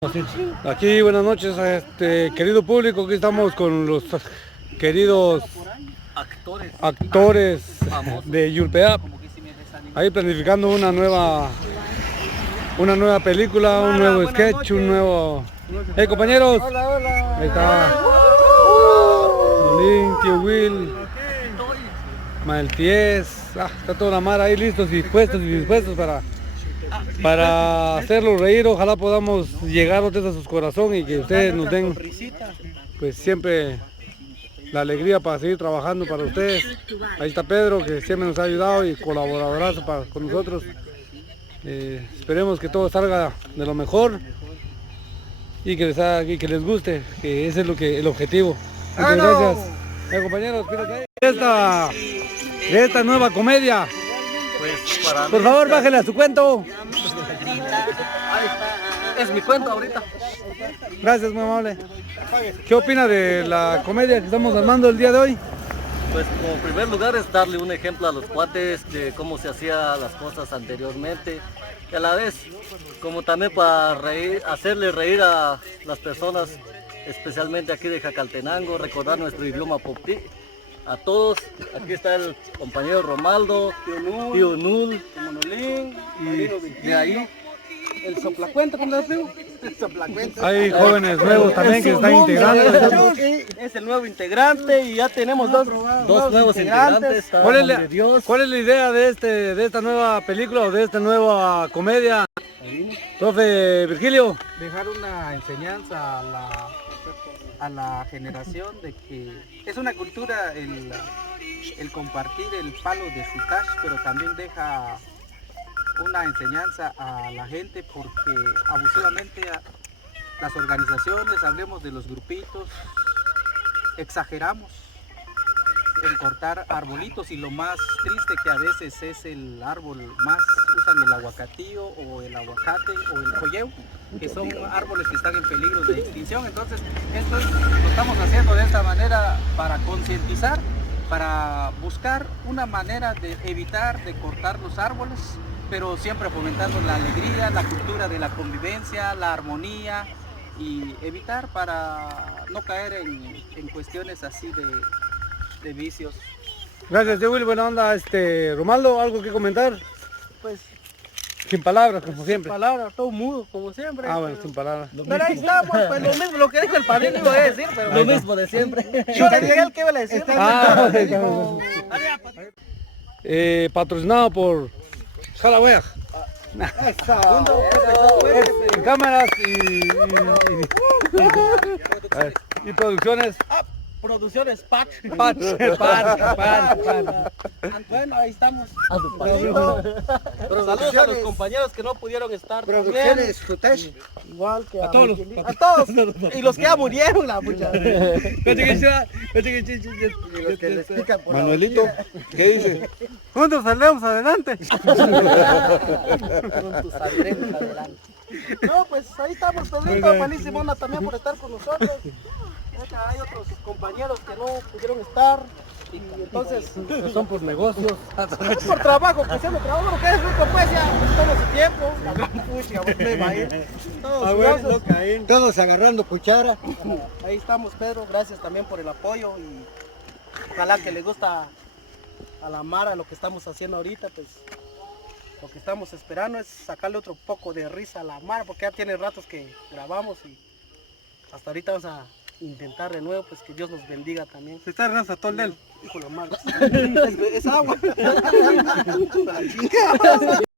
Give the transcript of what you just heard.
Aquí buenas noches, querido público. Aquí estamos con los queridos actores de Yulpeap, ahí planificando una nueva película, un nuevo sketch, un nuevo... Hey compañeros, Hola, hola. ahí está Molín, tío Will, Malties, está toda la mar ahí listos y dispuestos para hacerlos reír. Ojalá podamos llegar a sus corazones y que ustedes nos den pues siempre la alegría para seguir trabajando para ustedes. Ahí está Pedro, que siempre nos ha ayudado y colaboradorazo con nosotros. Esperemos que todo salga de lo mejor y que les guste, que ese es el objetivo. Muchas gracias. Compañeros, cuídense de esta nueva comedia. Por favor, bájale a su cuento. Es mi cuento ahorita. Gracias, muy amable. ¿Qué opina de la comedia que estamos armando el día de hoy? Pues como primer lugar es darle un ejemplo a los cuates de cómo se hacían las cosas anteriormente y a la vez como también para hacerle reír a las personas, especialmente aquí de Jacaltenango, recordar nuestro idioma popti. A todos, aquí está el compañero Romaldo, tío Nul, Monolín, y de ahí el soplacuento, ¿cómo le digo? Hay jóvenes nuevos también que están integrando. Es el nuevo integrante y ya tenemos dos nuevos integrantes. ¿Cuál es la idea de esta nueva película o de esta nueva comedia? Profe Virgilio. Dejar una enseñanza a la generación de que es una cultura el compartir el palo de Sucash, pero también deja una enseñanza a la gente porque abusivamente las organizaciones, hablemos de los grupitos, exageramos en cortar arbolitos y lo más triste que a veces es el árbol más, usan el aguacatío o el aguacate o el colleu, que son árboles que están en peligro de extinción. Entonces lo estamos haciendo de esta manera para concientizar, para buscar una manera de evitar de cortar los árboles, pero siempre fomentando la alegría, la cultura de la convivencia, la armonía y evitar para no caer en cuestiones así de vicios. Gracias, tío Will, buena onda. Romaldo, ¿algo que comentar? Pues sin palabras, como siempre. Sin palabras, todo mudo, como siempre. Bueno, sin palabras. Pero ahí estamos, pues lo mismo, lo que dijo el padrino iba a decir, pero lo mismo de siempre. Yo le dije a él que iba a decir. Patrocinado por Jalawea. Cámaras y producciones. Producciones Patch. Bueno, ahí estamos. Saludos a los compañeros que no pudieron estar. Producciones Futesh. Igual que a todos. A todos. Y los que ya murieron, la mucha. Manuelito, ¿qué dice? Juntos saldremos adelante. Juntos saldremos adelante. No, pues ahí estamos, Pedrito, buenísimo onda también por estar con nosotros. Hay otros compañeros que no pudieron estar y entonces Son por negocios. es por trabajo, que hacemos trabajo, lo que es rico pues ya todo su tiempo, la gran pucha, usted va a ir, Todos agarrando cuchara. ahí estamos Pedro, gracias también por el apoyo y ojalá que le gusta a la Mara lo que estamos haciendo ahorita, pues lo que estamos esperando es sacarle otro poco de risa a la Mara porque ya tiene ratos que grabamos y hasta ahorita vamos a intentar de nuevo, pues que Dios nos bendiga también. Se está arrancando todo el Hijo de la madre. Es agua.